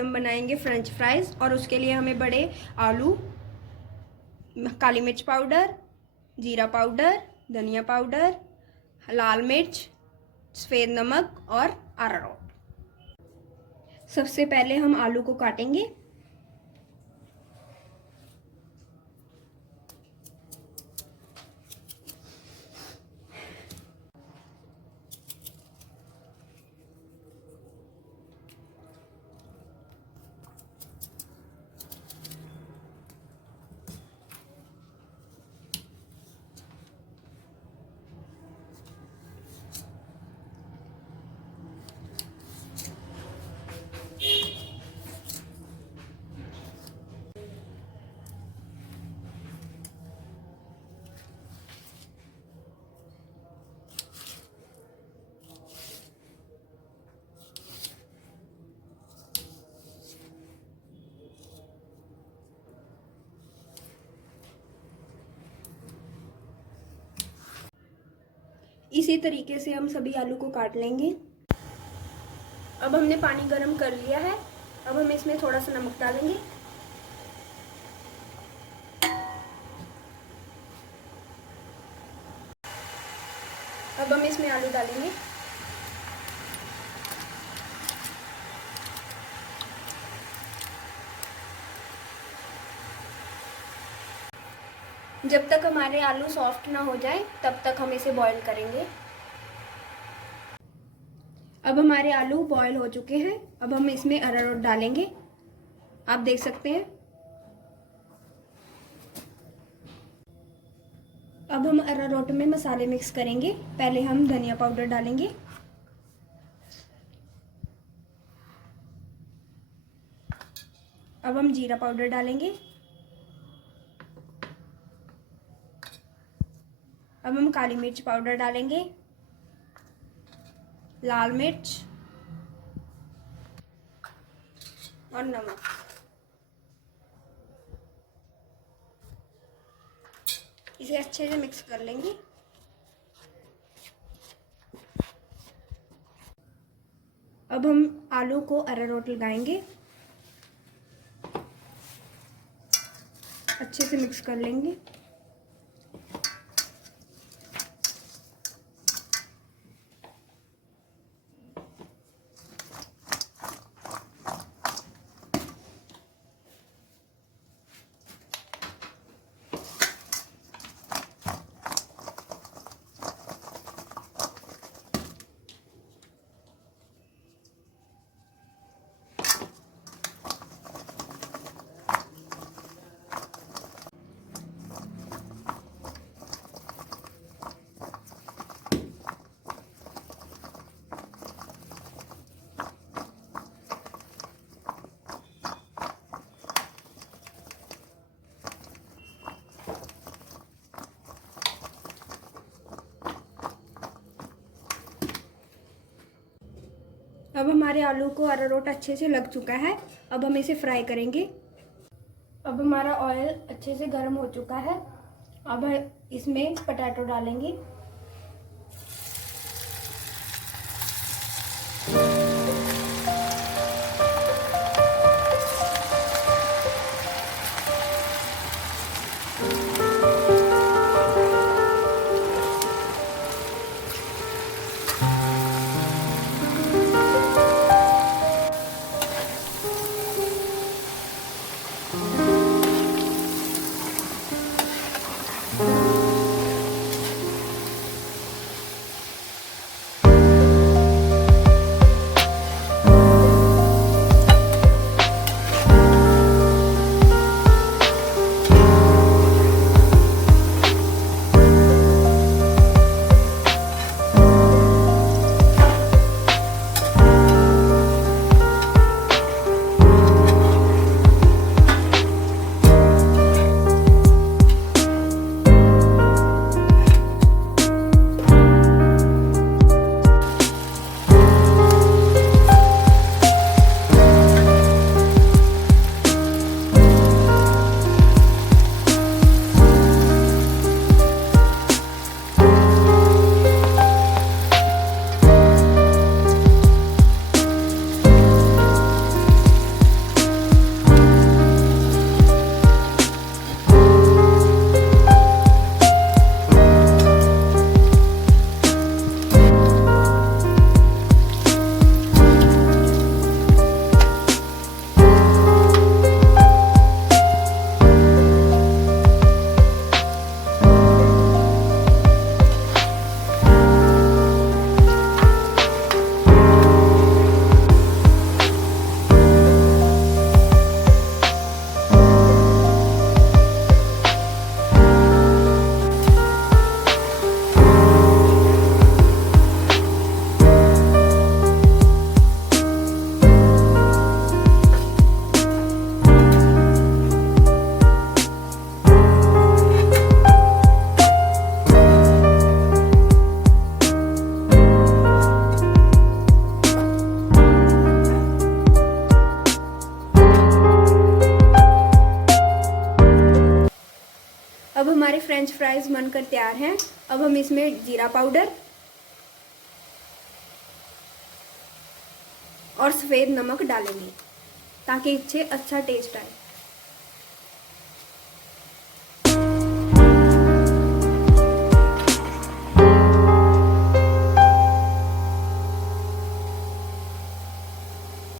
हम बनाएंगे French fries. और उसके लिए हमें बड़े आलू, काली मिर्च पाउडर, जीरा पाउडर, धनिया पाउडर, लाल मिर्च, सफ़ेद नमक और अरारोट। सबसे पहले हम आलू को काटेंगे। इसी तरीके से हम सभी आलू को काट लेंगे। अब हमने पानी गर्म कर लिया है। अब हम इसमें थोड़ा सा नमक डालेंगे। अब हम इसमें आलू डालेंगे। जब तक हमारे आलू सॉफ्ट ना हो जाए तब तक हम इसे बॉईल करेंगे। अब हमारे आलू बॉईल हो चुके हैं। अब हम इसमें अरारोट डालेंगे, आप देख सकते हैं। अब हम अरारोट में मसाले मिक्स करेंगे। पहले हम धनिया पाउडर डालेंगे, अब हम जीरा पाउडर डालेंगे, अब हम काली मिर्च पाउडर डालेंगे, लाल मिर्च और नमक। इसे अच्छे से मिक्स कर लेंगे। अब हम आलू को अरारोट लगाएंगे, अच्छे से मिक्स कर लेंगे। अब हमारे आलू को अरारोट अच्छे से लग चुका है। अब हम इसे फ्राई करेंगे। अब हमारा ऑयल अच्छे से गर्म हो चुका है। अब इसमें पोटैटो डालेंगे। फ्रेंच फ्राइज बनकर तैयार हैं। अब हम इसमें जीरा पाउडर और सफ़ेद नमक डालेंगे ताकि इससे अच्छा टेस्ट आए।